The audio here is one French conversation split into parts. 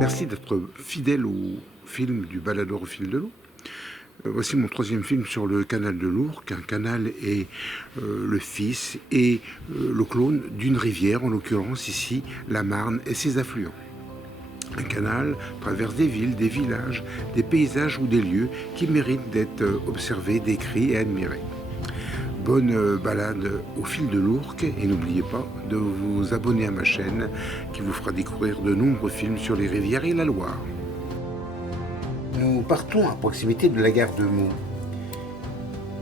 Merci d'être fidèle au film du Baladeur au fil de l'eau. Voici mon troisième film sur le canal de l'Ourcq. Un canal est le fils et le clone d'une rivière, en l'occurrence ici la Marne et ses affluents. Un canal traverse des villes, des villages, des paysages ou des lieux qui méritent d'être observés, décrits et admirés. Bonne balade au fil de l'Ourcq et n'oubliez pas de vous abonner à ma chaîne qui vous fera découvrir de nombreux films sur les rivières et la Loire. Nous partons à proximité de la gare de Meaux.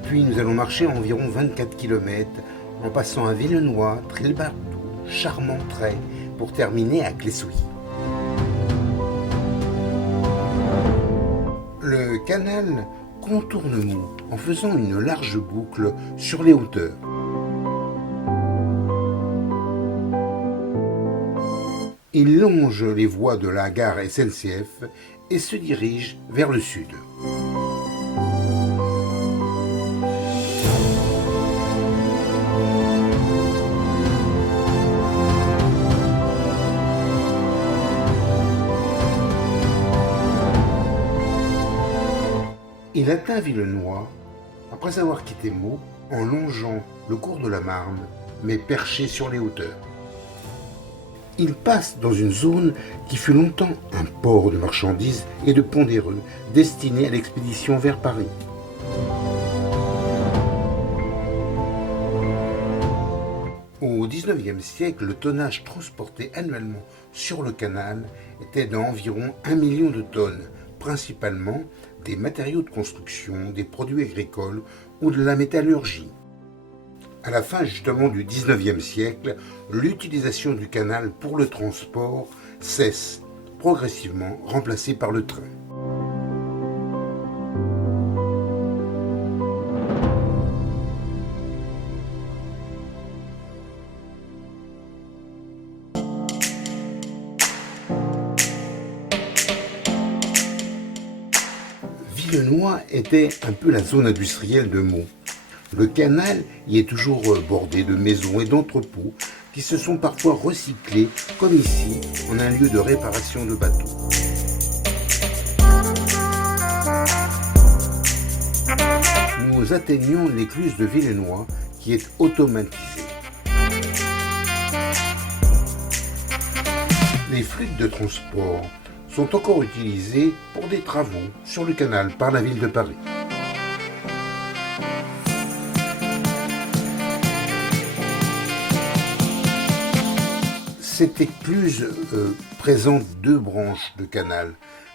Puis nous allons marcher environ 24 km en passant à Villenoy, Trilbardou, Charmantray pour terminer à Clessouilly. Le canal contourne Meaux en faisant une large boucle sur les hauteurs. Il longe les voies de la gare SNCF et se dirige vers le sud. Il atteint Villenoy après avoir quitté Meaux en longeant le cours de la Marne, mais perché sur les hauteurs. Il passe dans une zone qui fut longtemps un port de marchandises et de pondéreux destiné à l'expédition vers Paris. Au XIXe siècle, le tonnage transporté annuellement sur le canal était d'environ 1 million de tonnes, principalement des matériaux de construction, des produits agricoles ou de la métallurgie. À la fin justement du XIXe siècle, l'utilisation du canal pour le transport cesse, progressivement remplacée par le train. Villenoy était un peu la zone industrielle de Meaux. Le canal y est toujours bordé de maisons et d'entrepôts qui se sont parfois recyclés, comme ici, en un lieu de réparation de bateaux. Nous atteignons l'écluse de Villenoy qui est automatisée. Les flûtes de transport sont encore utilisées pour des travaux sur le canal par la ville de Paris. Cette écluse présente deux branches de canal,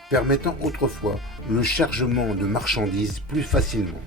permettant autrefois le chargement de marchandises plus facilement.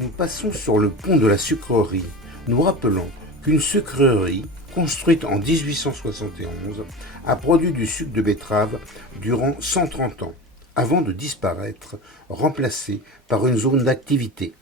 Nous passons sur le pont de la Sucrerie, nous rappelant qu'une sucrerie, construite en 1871, a produit du sucre de betterave durant 130 ans, avant de disparaître, remplacée par une zone d'activité.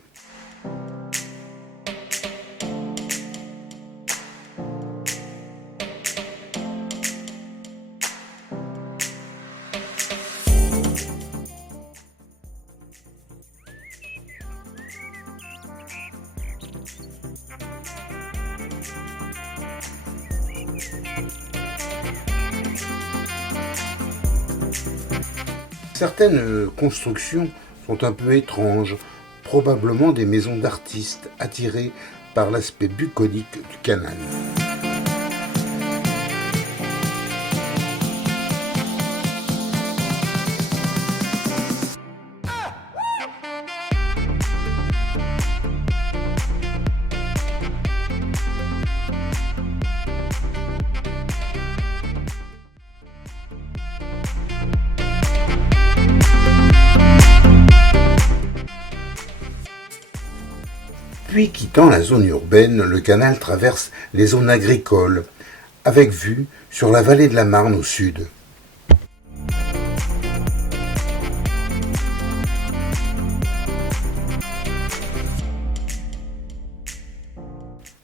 Certaines constructions sont un peu étranges, probablement des maisons d'artistes attirées par l'aspect bucolique du canal. Puis, quittant la zone urbaine, le canal traverse les zones agricoles, avec vue sur la vallée de la Marne au sud.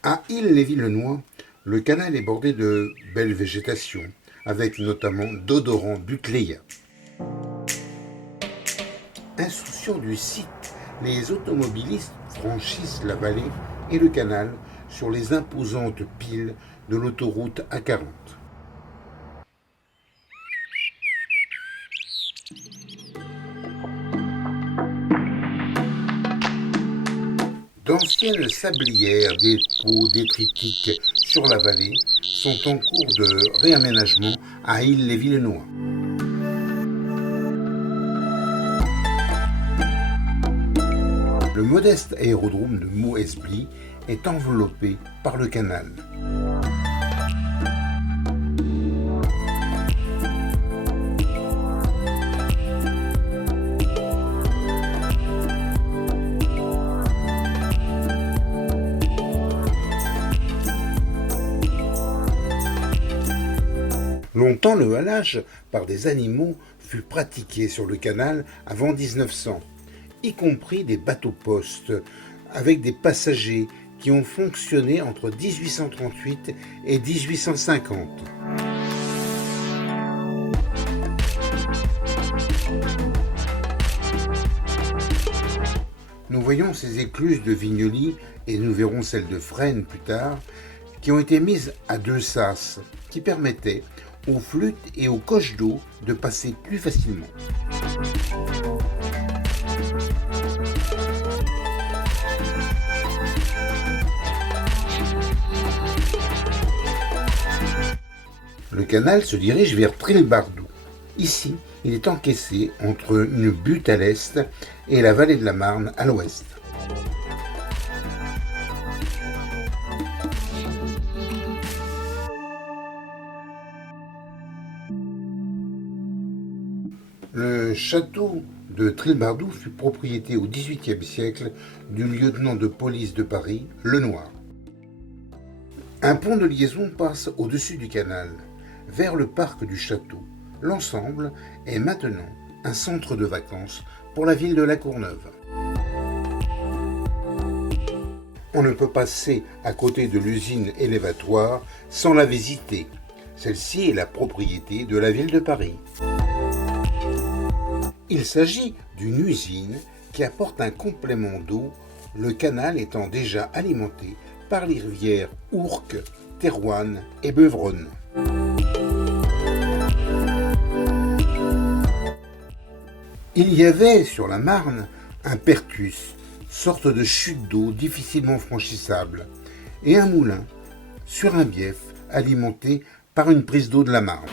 À Ille-les-Villenoy, Le canal est bordé de belle végétation, avec notamment d'odorants buttléas. Insouciants du site, les automobilistes franchissent la vallée et le canal sur les imposantes piles de l'autoroute A40. D'anciennes sablières, dépôts détritiques sur la vallée sont en cours de réaménagement à Ille-les-Villenois. Le modeste aérodrome de Moësbly est enveloppé par le canal. Longtemps, le halage par des animaux fut pratiqué sur le canal avant 1900, y compris des bateaux-postes avec des passagers qui ont fonctionné entre 1838 et 1850. Nous voyons ces écluses de Vignoli, et nous verrons celles de Fresnes plus tard, qui ont été mises à deux sas, qui permettaient aux flûtes et aux coches d'eau de passer plus facilement. Le canal se dirige vers Trilbardou. Ici, il est encaissé entre une butte à l'est et la vallée de la Marne à l'ouest. Le château de Trilbardou fut propriété au XVIIIe siècle du lieutenant de police de Paris, Lenoir. Un pont de liaison passe au-dessus du canal, vers le parc du château. L'ensemble est maintenant un centre de vacances pour la ville de La Courneuve. On ne peut passer à côté de l'usine élévatoire sans la visiter. Celle-ci est la propriété de la ville de Paris. Il s'agit d'une usine qui apporte un complément d'eau, le canal étant déjà alimenté par les rivières Ourcq, Thérouanne et Beuvronne. Il y avait sur la Marne un pertus, sorte de chute d'eau difficilement franchissable, et un moulin sur un bief alimenté par une prise d'eau de la Marne.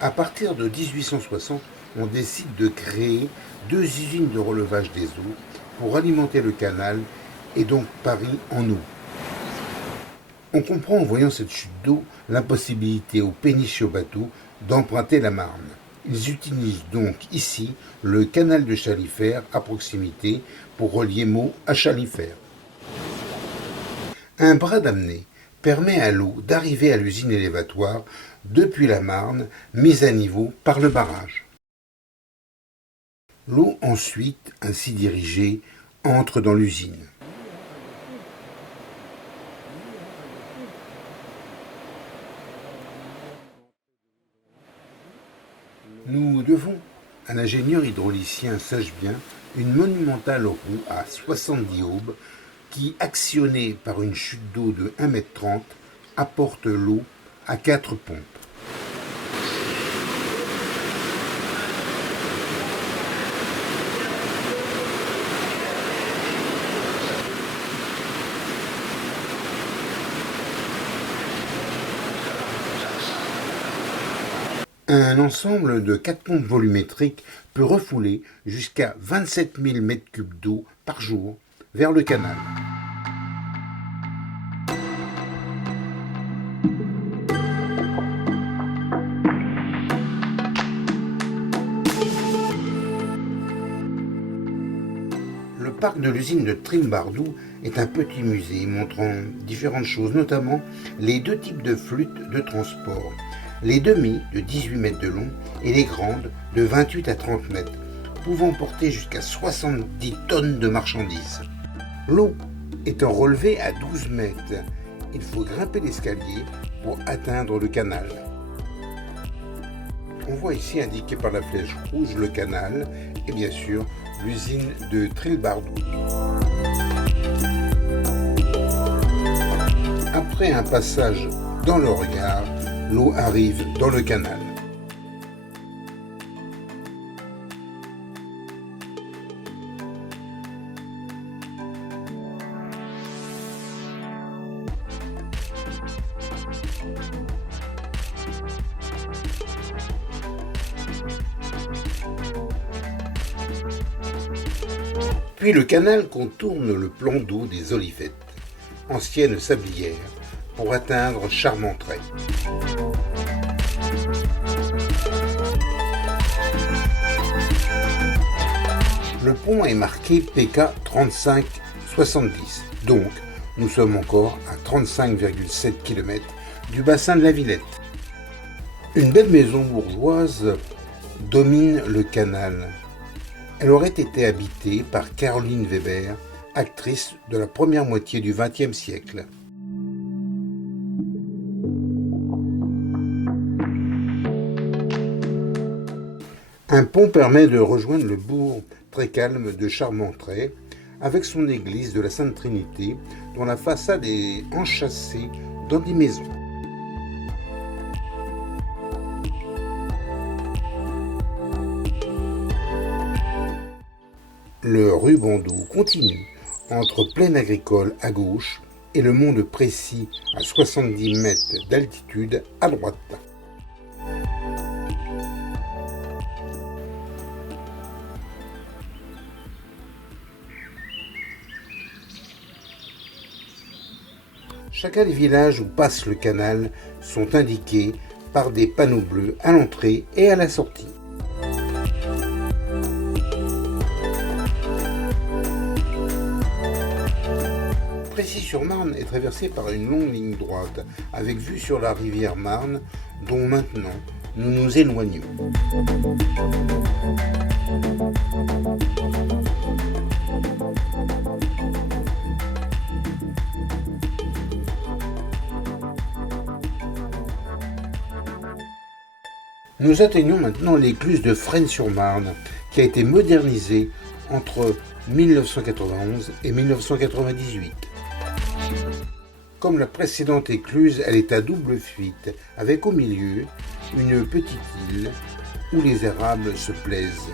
À partir de 1860, on décide de créer deux usines de relevage des eaux pour alimenter le canal et donc Paris en eau. On comprend en voyant cette chute d'eau l'impossibilité aux péniches bateaux d'emprunter la Marne. Ils utilisent donc ici le canal de Chalifert à proximité pour relier Meaux à Chalifert. Un bras d'amener permet à l'eau d'arriver à l'usine élévatoire depuis la Marne, mise à niveau par le barrage. L'eau ensuite, ainsi dirigée, entre dans l'usine. Nous devons à l'ingénieur hydraulicien Sagebien une monumentale roue à 70 aubes qui, actionnée par une chute d'eau de 1,30 m, apporte l'eau à 4 pompes. Un ensemble de 4 pompes volumétriques peut refouler jusqu'à 27 000 m3 d'eau par jour vers le canal. Le parc de l'usine de Trilbardou est un petit musée montrant différentes choses, notamment les deux types de flûtes de transport. Les demi de 18 mètres de long et les grandes de 28 à 30 mètres, pouvant porter jusqu'à 70 tonnes de marchandises. L'eau étant relevée à 12 mètres il faut grimper l'escalier pour atteindre le canal. On voit ici indiqué par la flèche rouge le canal et bien sûr l'usine de Trilbardou. Après un passage dans le regard, l'eau arrive dans le canal. Puis le canal contourne le plan d'eau des Olivettes, ancienne sablière, pour atteindre Charmentray. Le pont est marqué PK 3570, donc nous sommes encore à 35,7 km du bassin de la Villette. Une belle maison bourgeoise domine le canal. Elle aurait été habitée par Caroline Weber, actrice de la première moitié du XXe siècle. Un pont permet de rejoindre le bourg très calme de Charmentray, avec son église de la Sainte-Trinité, dont la façade est enchâssée dans des maisons. Le ruban d'eau continue entre plaine agricole à gauche et le mont de Précy à 70 mètres d'altitude à droite. Chacun des villages où passe le canal sont indiqués par des panneaux bleus à l'entrée et à la sortie. Précy-sur-Marne est traversée par une longue ligne droite avec vue sur la rivière Marne dont maintenant nous nous éloignons. Nous atteignons maintenant l'écluse de Fresnes-sur-Marne qui a été modernisée entre 1991 et 1998. Comme la précédente écluse, elle est à double fuite, avec au milieu une petite île où les érables se plaisent.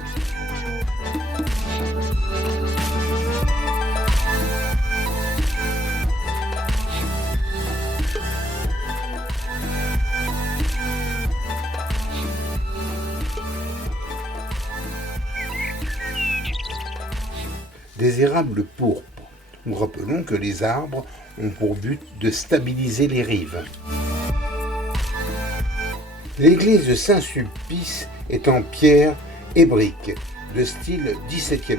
Des érables pourpres. Nous rappelons que les arbres ont pour but de stabiliser les rives. L'église de Saint-Sulpice est en pierre et briques, de style XVIIe siècle.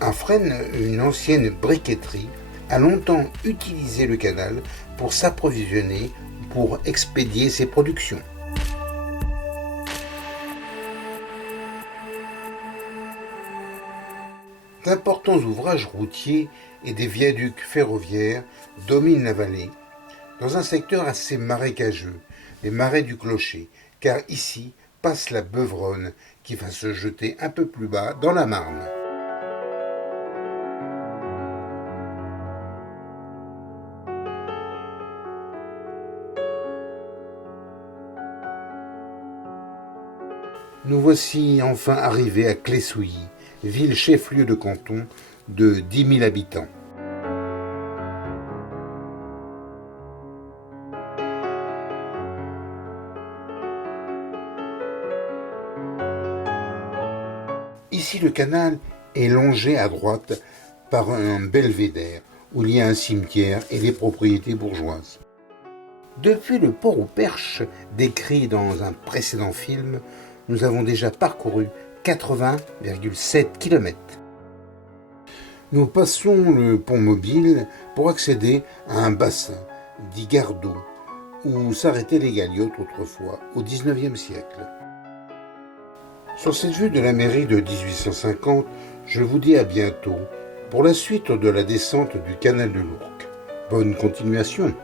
À Fresnes, une ancienne briqueterie a longtemps utilisé le canal pour s'approvisionner, pour expédier ses productions. D'importants ouvrages routiers et des viaducs ferroviaires dominent la vallée, dans un secteur assez marécageux, les marais du Clocher, car ici passe la Beuvronne qui va se jeter un peu plus bas dans la Marne. Nous voici enfin arrivés à Clessouilly, ville chef-lieu de canton de 10 000 habitants. Ici, le canal est longé à droite par un belvédère où il y a un cimetière et des propriétés bourgeoises. Depuis le port aux Perches, décrit dans un précédent film, nous avons déjà parcouru 80,7 km. Nous passons le pont mobile pour accéder à un bassin, dit Gardeau, où s'arrêtaient les galiotes autrefois, au XIXe siècle. Sur cette vue de la mairie de 1850, je vous dis à bientôt pour la suite de la descente du canal de l'Ourcq. Bonne continuation!